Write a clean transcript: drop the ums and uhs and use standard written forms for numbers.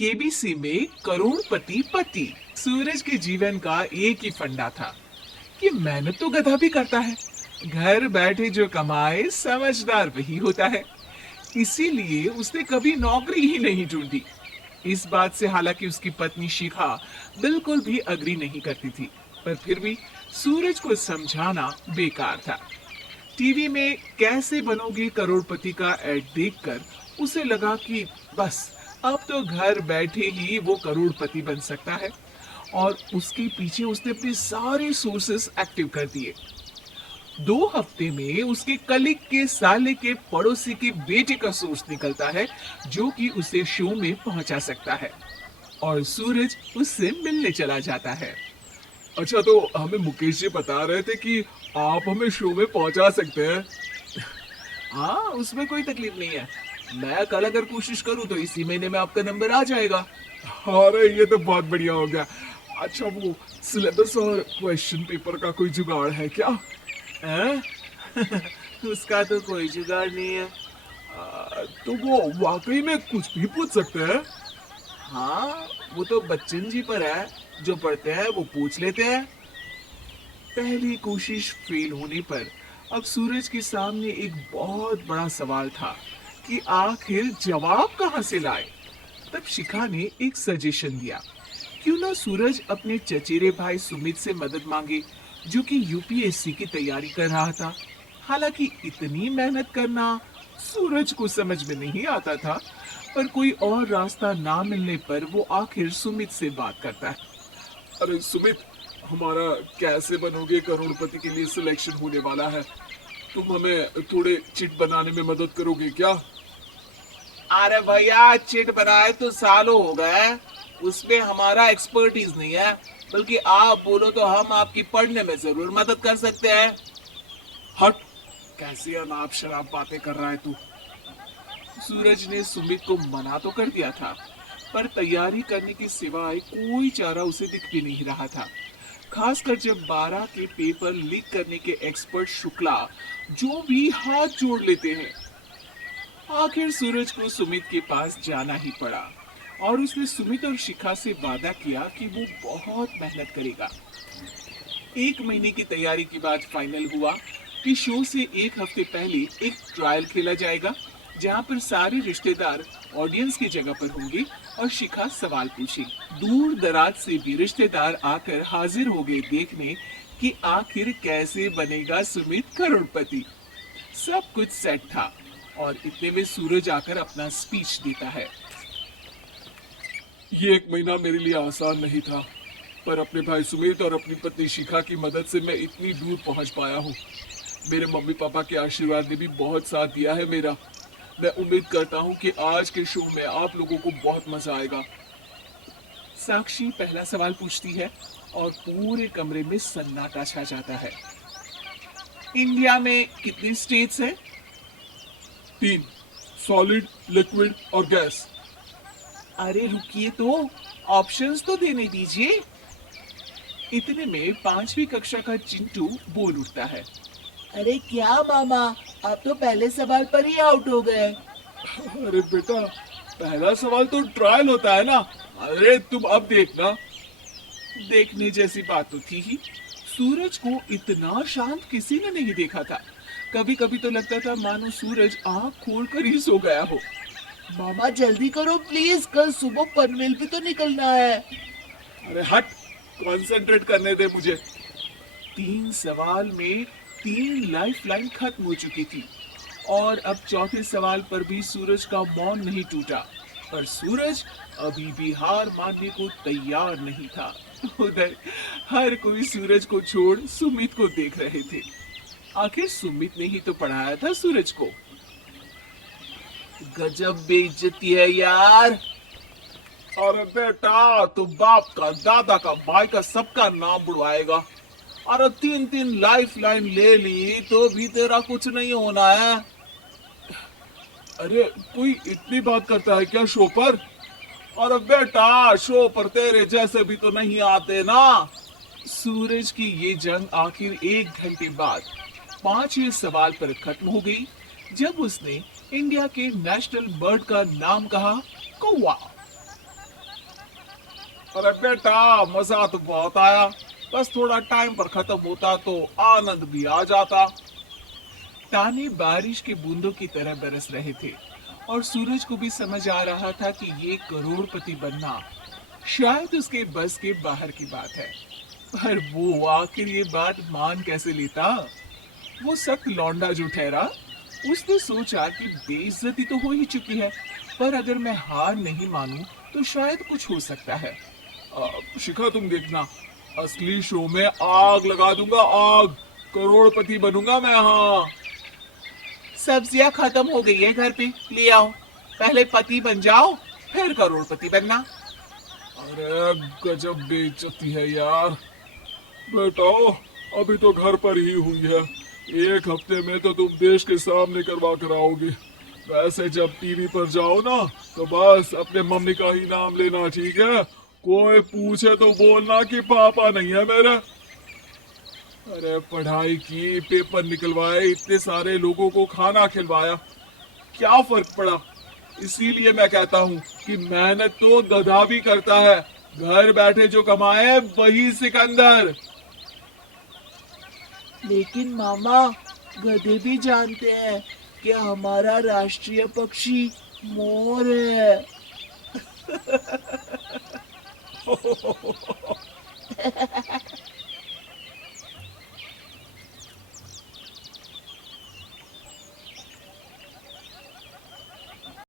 KBC में करोड़पति पति। सूरज के जीवन का एक ही फंडा था कि मेहनत तो गधा भी करता है, घर बैठे जो कमाए समझदार वही होता है। इसीलिए उसने कभी नौकरी ही नहीं ढूंढी। इस बात से हालांकि उसकी पत्नी शिखा बिल्कुल भी अग्री नहीं करती थी, पर फिर भी सूरज को समझाना बेकार था। टीवी में कैसे बनोगे करोड़पति का एड देखकर उसे लगा कि बस अब तो घर बैठे ही वो करोड़पति बन सकता है, और उसके पीछे उसने अपने सारे सोर्सेस एक्टिव कर दिए। 2 हफ्ते में उसके कलीग के साले के पड़ोसी के बेटे का सोर्स निकलता है जो कि उसे शो में पहुंचा सकता है, और सूरज उससे मिलने चला जाता है। अच्छा, तो हमें मुकेश जी बता रहे थे कि आप हमें शो में पहुंचा सकते हैं। हाँ, उसमें कोई तकलीफ नहीं है। मैं कल अगर कोशिश करूं तो इसी महीने में आपका नंबर आ जाएगा। अरे ये तो बहुत बढ़िया हो गया। अच्छा, वो सिलेबस और क्वेश्चन पेपर का कोई जुगाड़ है क्या? हैं? उसका तो कोई जुगाड़ नहीं है। तो वो वाकई में कुछ भी पूछ सकते हैं? हाँ, वो तो बच्चन जी पर है, जो पढ़ते हैं वो पूछ लेते हैं। पहली कोशिश फेल होने पर अब सूरज के सामने एक बहुत बड़ा सवाल था कि आखिर जवाब कहां से लाए। तब शिखा ने एक सजेशन दिया, क्यों ना सूरज अपने चचेरे भाई सुमित से मदद मांगे, जो कि यूपीएससी की तैयारी कर रहा था। हालांकि इतनी मेहनत करना सूरज को समझ में नहीं आता था, पर कोई और रास्ता ना मिलने पर वो आखिर सुमित से बात करता है। अरे सुमित, हमारा कैसे बनोगे करोड़पति के लिए सिलेक्शन होने वाला है। तुम हमें थोड़े चिट बनाने में मदद करोगे क्या? अरे भैया, चिट बनाए तो सालों हो गए, उसमें हमारा एक्सपर्टीज नहीं है, बल्कि आप बोलो तो हम आपकी पढ़ने में जरूर मदद कर सकते हैं। हट, कैसी अनाप शराब बातें कर रहा है तू। सूरज ने सुमित को मना तो कर दिया था, पर तैयारी करने के सिवाय कोई चारा उसे दिख भी नहीं रहा था। खासकर जब 12 के पेपर लीक करने के एक्सपर्ट शुक्ला जो भी हाथ जोड़ लेते हैं। आखिर सूरज को सुमित के पास जाना ही पड़ा, और उसने सुमित और शिखा से वादा किया कि वो बहुत मेहनत करेगा। 1 महीने की तैयारी के बाद फाइनल हुआ कि शो से 1 हफ्ते पहले एक ट्रायल खेला जाएगा, जहां पर सारे रिश्तेदार ऑडियंस की जगह पर होंगे और शिखा सवाल पूछेगी। दूर दराज से भी रिश्तेदार आकर हाजिर हो गए देखने कि आखिर कैसे बनेगा सुमित करोड़पति। सब कुछ सेट था, और इतने में सूरज आकर अपना स्पीच देता है। ये 1 महीना मेरे लिए आसान नहीं था, पर अपने भाई सुमित और अपनी पत्नी शिखा की मदद से मैं इतनी दूर पहुंच पाया हूँ। मेरे मम्मी पापा के आशीर्वाद ने भी बहुत साथ दिया है मेरा। मैं उम्मीद करता हूँ कि आज के शो में आप लोगों को बहुत मजा आएगा। साक्षी पहला सवाल पूछती है, और पूरे कमरे में सन्नाटा छा जाता है। इंडिया में कितनी स्टेट्स हैं? 3, सॉलिड, लिक्विड और गैस। अरे रुकिए, तो ऑप्शंस तो देने दीजिए। इतने में 5वीं कक्षा का चिंटू बोल उठता है। अरे क्या मामा, आप तो पहले सवाल पर ही आउट हो गए। अरे बेटा, पहला सवाल तो ट्रायल होता है ना। अरे तुम अब देखना। देखने जैसी बात तो थी ही। सूरज को इतना शांत किसी ने नहीं देखा था। कभी कभी तो लगता था मानो सूरज आंख खोलकर ही सो गया हो। मामा जल्दी करो प्लीज, कल सुबह पनवेल भी तो निकलना है। अरे हट, कंसंट्रेट करने दे मुझे। 3 सवाल में 3 लाइफ लाइन खत्म हो चुकी थी, और अब चौथे सवाल पर भी सूरज का मौन नहीं टूटा। पर सूरज अभी भी हार मानने को तैयार नहीं था। उधर हर कोई सूरज को छोड़ सुमित को देख रहे थे। आखिर सुमित ने ही तो पढ़ाया था सूरज को। गजब बेइज्जती है यार। अरे बेटा, तो बाप का, दादा का, भाई का, सबका नाम बुड़वाएगा। अरे 3 लाइफ लाइन ले ली तो भी तेरा कुछ नहीं होना है। अरे कोई इतनी बात करता है क्या शो पर? अरे बेटा, शो पर तेरे जैसे भी तो नहीं आते ना। सूरज की ये जंग आखिर 1 घंटे बाद 5वें सवाल पर खत्म हो गई, जब उसने इंडिया के नेशनल बर्ड का नाम कहा, कौवा। अरे बेटा, मजा तो बहुत आया, बस थोड़ा टाइम पर खत्म होता तो आनंद भी आ जाता। ताने बारिश के बूंदों की तरह बरस रहे थे और सूरज को भी समझ आ रहा था कि ये करोड़पति बनना शायद उसके बस के बाहर की बात है। पर वो आखिर ये बात मान कैसे लेता? वो सख्त लौंडा जो ठहरा, उसने सोचा कि बेइज्जती तो हो ही चुकी है, पर अगर मैं हार नहीं मानूं तो शायद कुछ हो सकता है। शिखा, तुम देखना, असली शो में आग लगा दूंगा, आग। करोड़पति बनूंगा मैं, हाँ। सब्जियां खत्म हो गई है घर पे, ले आओ। पहले पति बन जाओ, फिर करोड़पति बनना। अरे गजब बेइज्जती है यार। बेटा, अभी तो घर पर ही हुई है, एक हफ्ते में तो तुम देश के सामने करवा कर आओगे। वैसे जब टीवी पर जाओ ना, तो बस अपने मम्मी का ही नाम लेना, ठीक है? कोई पूछे तो बोलना कि पापा नहीं है मेरे। अरे पढ़ाई की, पेपर निकलवाए, इतने सारे लोगों को खाना खिलवाया, क्या फर्क पड़ा? इसीलिए मैं कहता हूँ कि मेहनत तो गधा भी करता है, घर बैठे जो कमाए वही सिकंदर। लेकिन मामा, गधे भी जानते हैं कि हमारा राष्ट्रीय पक्षी मोर है।